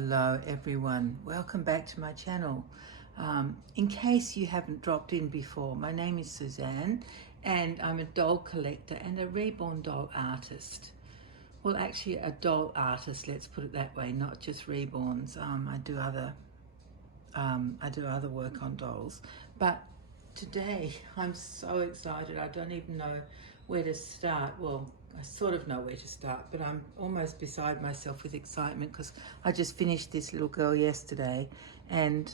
Hello everyone, welcome back to my channel. In case you haven't dropped in before, my name is Suzanne and I'm a doll collector and a reborn doll artist. Well, actually a doll artist, let's put it that way, not just reborns. I do other work on dolls, but today I'm so excited. I don't even know where to start. Well, I sort of know where to start, but I'm almost beside myself with excitement because I just finished this little girl yesterday and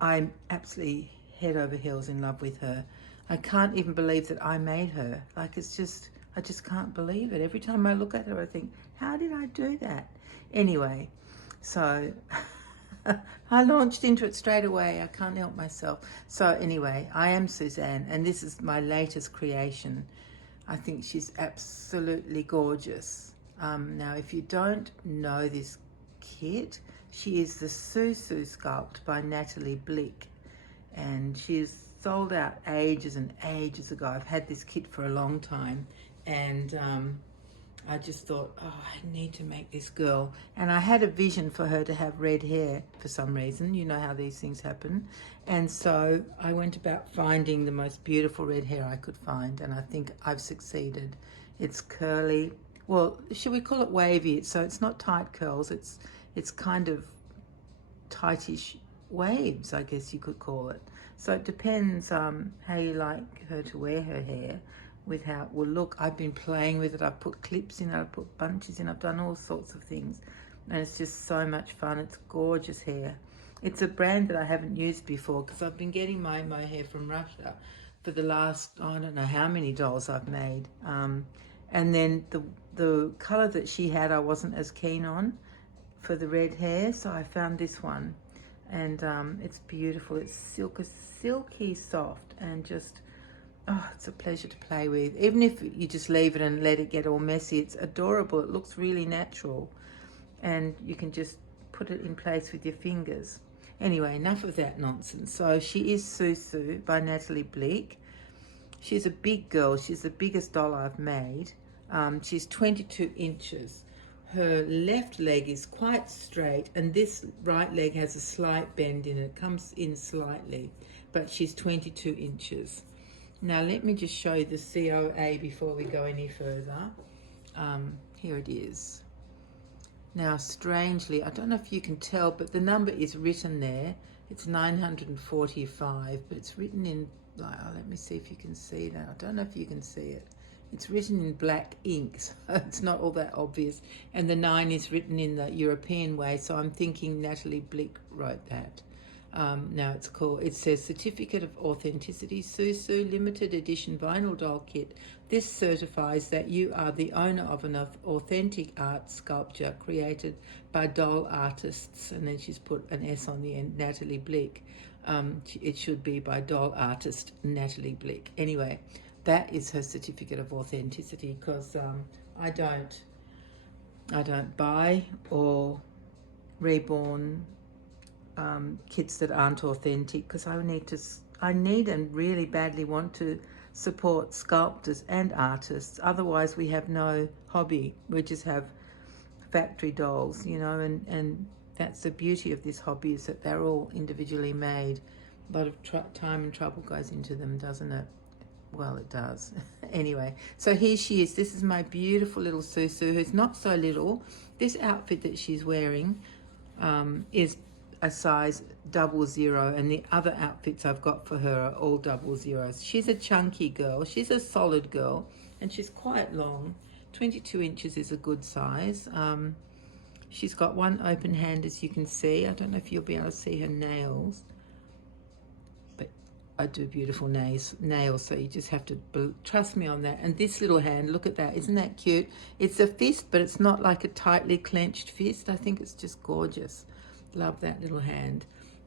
I'm absolutely head over heels in love with her. I can't even believe that I made her. Like, I just can't believe it. Every time I look at her, I think, how did I do that? Anyway, so I launched into it straight away. I can't help myself. So anyway, I am Suzanne and this is my latest creation. I think she's absolutely gorgeous. Now, if you don't know this kit, she is the Susu Sculpt by Natali Blick, and she's sold out ages and ages ago. I've had this kit for a long time, and I just thought, oh, I need to make this girl. And I had a vision for her to have red hair for some reason. You know how these things happen. And so I went about finding the most beautiful red hair I could find. And I think I've succeeded. It's curly. Well, should we call it wavy? So it's not tight curls. It's kind of tightish waves, I guess you could call it. So it depends how you like her to wear her hair, with how it will look. I've been playing with it. I've put clips in it, I've put bunches in, I've done all sorts of things, and it's just so much fun. It's gorgeous hair. It's a brand that I haven't used before because I've been getting my hair from Russia for the last, I don't know how many dolls I've made. And then the color that she had I wasn't as keen on for the red hair, so I found this one, and it's beautiful. It's silky soft and just, oh, it's a pleasure to play with. Even if you just leave it and let it get all messy, it's adorable. It looks really natural, and you can just put it in place with your fingers. Anyway, enough of that nonsense. So she is Susu by Natali Blick. She's a big girl. She's the biggest doll I've made. She's 22 inches. Her left leg is quite straight, and this right leg has a slight bend in it. It comes in slightly, but she's 22 inches. Now let me just show you the COA before we go any further. Here it is. Now strangely, I don't know if you can tell, but the number is written there. It's 945, but it's written in, like, oh, let me see if you can see that. I don't know if you can see it. It's written in black ink, so it's not all that obvious. And the 9 is written in the European way, so I'm thinking Natali Blick wrote that. Now it says Certificate of Authenticity, Susu Limited Edition Vinyl Doll Kit. This certifies that you are the owner of an authentic art sculpture created by doll artists. And then she's put an S on the end, Natali Blick. It should be by doll artist Natali Blick. Anyway, that is her certificate of authenticity, because I don't buy or reborn kits that aren't authentic, because I need and really badly want to support sculptors and artists. Otherwise we have no hobby. We just have factory dolls, you know, and that's the beauty of this hobby, is that they're all individually made. A lot of time and trouble goes into them, doesn't it? Well, it does. Anyway, so here she is. This is my beautiful little Susu, who's not so little. This outfit that she's wearing is a size 00, and the other outfits I've got for her are all 00s. She's a chunky girl. She's a solid girl, and she's quite long. 22 inches is a good size. She's got one open hand, as you can see. I don't know if you'll be able to see her nails, but I do beautiful nails, so you just have to trust me on that. And this little hand, look at that. Isn't that cute? It's a fist, but it's not like a tightly clenched fist. I think it's just gorgeous. Love that little hand.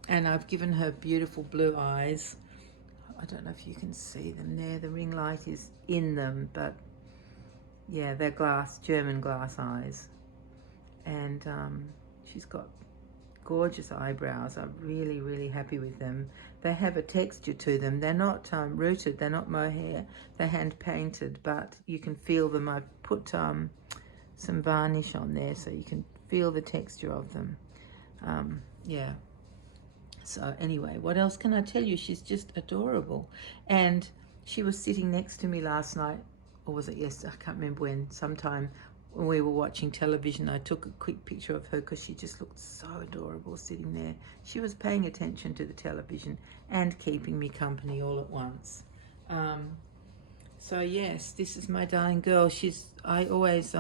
And I've given her beautiful blue eyes. I don't know if you can see them there. The ring light is in them, but yeah, they're German glass eyes. And she's got gorgeous eyebrows. I'm really, really happy with them. They have a texture to them. They're not rooted, they're not mohair. They're hand painted, but you can feel them. I've put some varnish on there so you can feel the texture of them. Yeah. So anyway, what else can I tell you? She's just adorable. And she was sitting next to me last night, or was it yesterday? I can't remember when. Sometime when we were watching television, I took a quick picture of her because she just looked so adorable sitting there. She was paying attention to the television and keeping me company all at once. So yes, this is my darling girl. I always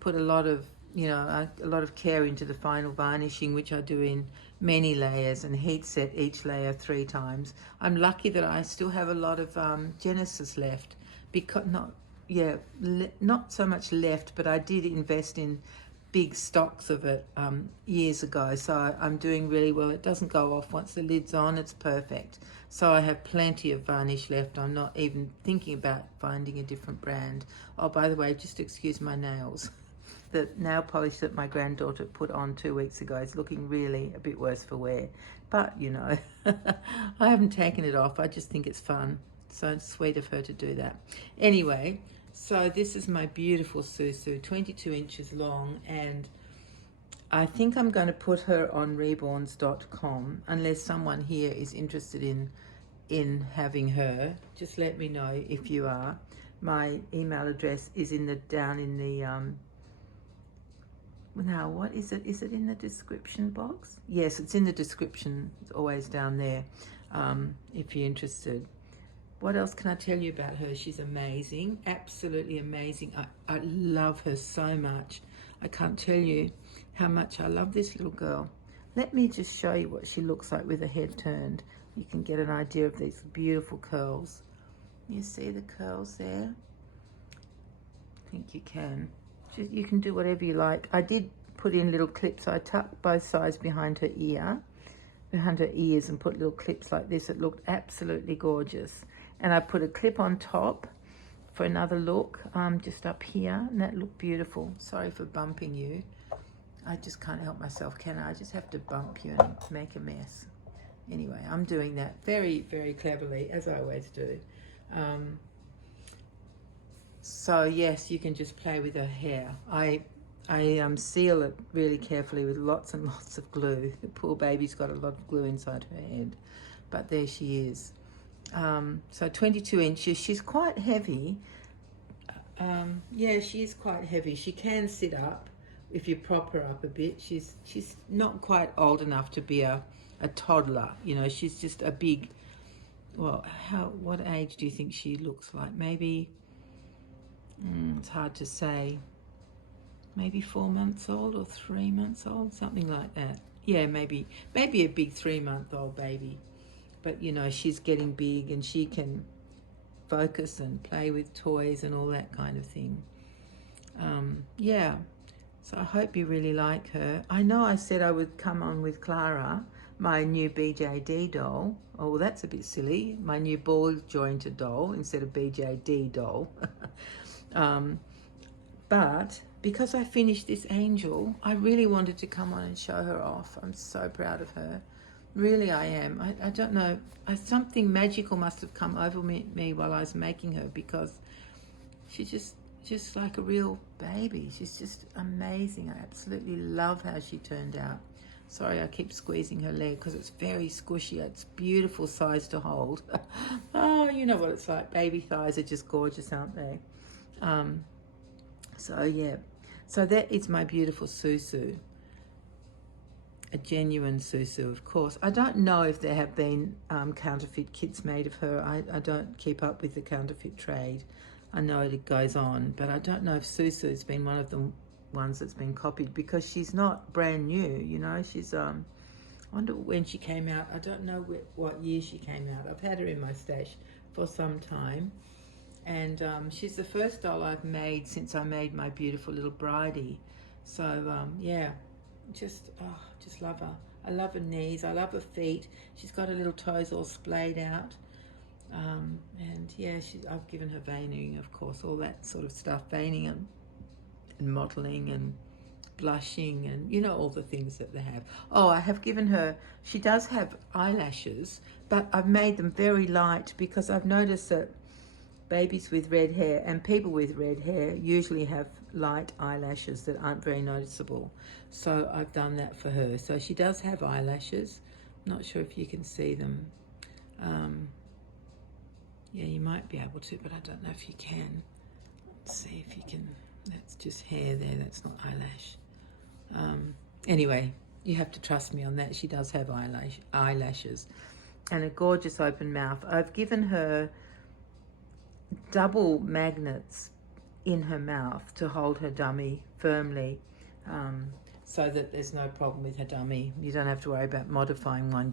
put a lot of care into the final varnishing, which I do in many layers, and heat set each layer 3 times. I'm lucky that I still have a lot of Genesis left, because not so much left, but I did invest in big stocks of it years ago, so I'm doing really well. It doesn't go off once the lid's on. It's perfect. So I have plenty of varnish left. I'm not even thinking about finding a different brand. Oh, by the way, just excuse my nails. The nail polish that my granddaughter put on 2 weeks ago is looking really a bit worse for wear, but you know, I haven't taken it off. I just think it's fun. So sweet of her to do that. Anyway, so this is my beautiful Susu, 22 inches long, and I think I'm going to put her on reborns.com unless someone here is interested in having her. Just let me know if you are. My email address is down in the now, what is it? Is it in the description box? Yes, it's in the description. It's always down there if you're interested. What else can I tell you about her? She's amazing, absolutely amazing. I love her so much. I can't tell you how much I love this little girl. Let me just show you what she looks like with her head turned. You can get an idea of these beautiful curls. You see the curls there? I think you can. You can do whatever you like. I did put in little clips. I tucked both sides behind her ears, and put little clips like this. It looked absolutely gorgeous. And I put a clip on top for another look, just up here, and that looked beautiful. Sorry for bumping you. I just can't help myself, can I? I just have to bump you and make a mess. Anyway, I'm doing that very, very cleverly, as I always do. So yes, you can just play with her hair. I seal it really carefully with lots and lots of glue. The poor baby's got a lot of glue inside her head, but there she is. So 22 inches. She's quite heavy. Yeah, she is quite heavy. She can sit up if you prop her up a bit. She's not quite old enough to be a toddler. You know, she's just a big. Well, what age do you think she looks like? Maybe. It's hard to say. Maybe 4 months old or 3 months old, something like that. Yeah, maybe a big 3-month-old baby. But you know, she's getting big and she can focus and play with toys and all that kind of thing. Yeah, so I hope you really like her. I know I said I would come on with Clara, my new BJD doll. Oh, that's a bit silly. My new ball jointed doll instead of BJD doll. But because I finished this angel, I really wanted to come on and show her off. I'm so proud of her. Really, I am. I don't know. Something magical must have come over me while I was making her, because she's just like a real baby. She's just amazing. I absolutely love how she turned out. Sorry, I keep squeezing her leg because it's very squishy. It's beautiful size to hold. Oh, you know what it's like. Baby thighs are just gorgeous, aren't they? So yeah, so that is my beautiful Susu, a genuine Susu, of course. I don't know if there have been counterfeit kits made of her. I don't keep up with the counterfeit trade. I know it goes on, but I don't know if Susu's been one of the ones that's been copied, because she's not brand new, you know. She's I wonder when she came out. I don't know what year she came out. I've had her in my stash for some time. And she's the first doll I've made since I made my beautiful little bridie. So yeah, just love her. I love her knees. I love her feet. She's got her little toes all splayed out. And yeah, I've given her veining, of course, all that sort of stuff, veining and modeling and blushing and, you know, all the things that they have. Oh, I have given her, she does have eyelashes, but I've made them very light because I've noticed that babies with red hair and people with red hair usually have light eyelashes that aren't very noticeable. So I've done that for her. So she does have eyelashes. I'm not sure if you can see them. Yeah, you might be able to, but I don't know if you can. Let's see if you can. That's just hair there, that's not eyelash. Anyway, you have to trust me on that. She does have eyelashes and a gorgeous open mouth. I've given her double magnets in her mouth to hold her dummy firmly, so that there's no problem with her dummy. You don't have to worry about modifying one.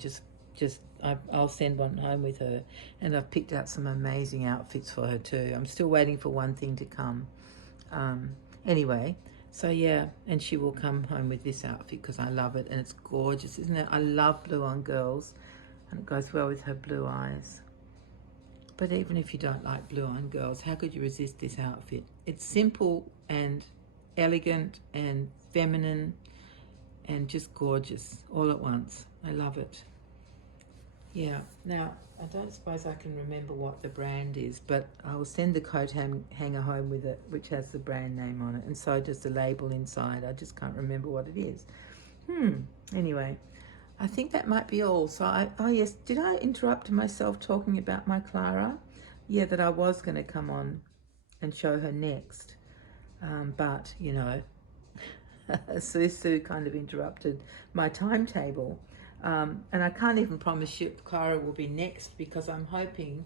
I'll send one home with her, and I've picked out some amazing outfits for her too. I'm still waiting for one thing to come. Anyway, so yeah, and she will come home with this outfit because I love it, and it's gorgeous, isn't it? I love blue on girls, and it goes well with her blue eyes. But even if you don't like blue on girls, how could you resist this outfit? It's simple and elegant and feminine and just gorgeous all at once. I love it. Yeah, now I don't suppose I can remember what the brand is, but I will send the coat hanger home with it, which has the brand name on it, and so does the label inside. I just can't remember what it is. Anyway, I think that might be all. So oh yes, did I interrupt myself talking about my Clara? Yeah, that I was going to come on and show her next, but you know, Susu kind of interrupted my timetable. And I can't even promise you Clara will be next, because I'm hoping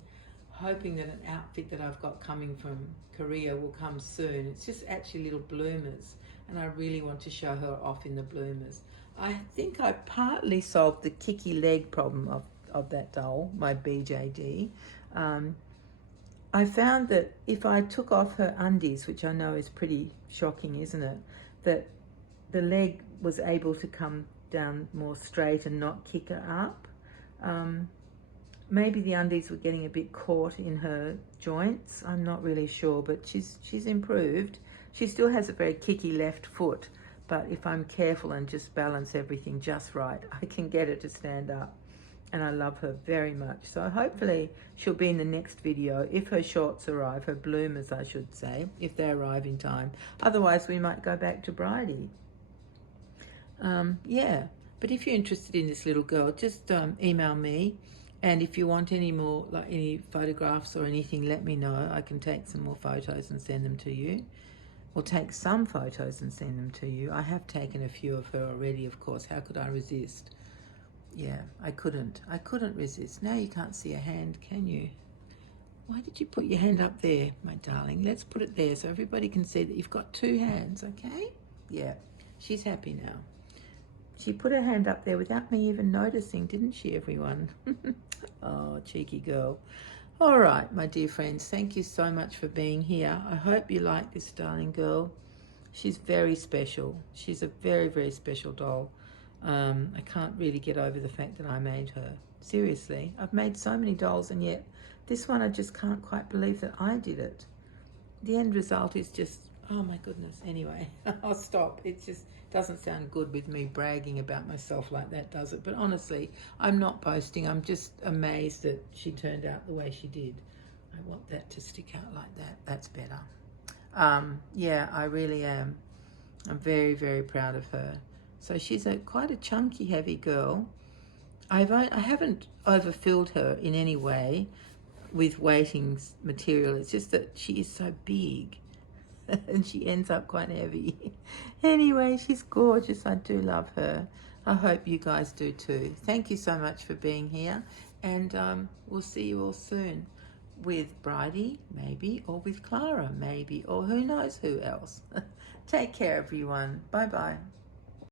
that an outfit that I've got coming from Korea will come soon. It's just actually little bloomers, and I really want to show her off in the bloomers. I think I partly solved the kicky leg problem of that doll, my BJD. I found that if I took off her undies, which I know is pretty shocking, isn't it, that the leg was able to come down more straight and not kick her up. Maybe the undies were getting a bit caught in her joints. I'm not really sure, but she's improved. She still has a very kicky left foot, but if I'm careful and just balance everything just right, I can get her to stand up. And I love her very much. So hopefully she'll be in the next video, if her shorts arrive, her bloomers I should say, if they arrive in time. Otherwise we might go back to Bridie. Yeah, but if you're interested in this little girl, just email me, and if you want any more, like any photographs or anything, let me know. I can take some more photos and send them to you, or take some photos and send them to you. I have taken a few of her already, of course. How could I resist? Yeah, I couldn't resist. Now you can't see a hand, can you? Why did you put your hand up there, my darling? Let's put it there so everybody can see that you've got two hands, okay? Yeah, she's happy now. She put her hand up there without me even noticing, didn't she, everyone? Oh, cheeky girl. All right, my dear friends, thank you so much for being here. I hope you like this darling girl. She's very special. She's a very, very special doll. I can't really get over the fact that I made her. Seriously, I've made so many dolls, and yet this one I just can't quite believe that I did it. The end result is just, oh my goodness. Anyway, I'll stop. It just doesn't sound good with me bragging about myself like that, does it? But honestly, I'm not boasting. I'm just amazed that she turned out the way she did. I want that to stick out like that. That's better. Yeah, I really am. I'm very, very proud of her. So she's quite a chunky, heavy girl. I haven't overfilled her in any way with weighting material. It's just that she is so big and she ends up quite heavy. Anyway, she's gorgeous. I do love her. I hope you guys do too. Thank you so much for being here, and we'll see you all soon with Bridie, maybe, or with Clara, maybe, or who knows who else. Take care, everyone. Bye-bye.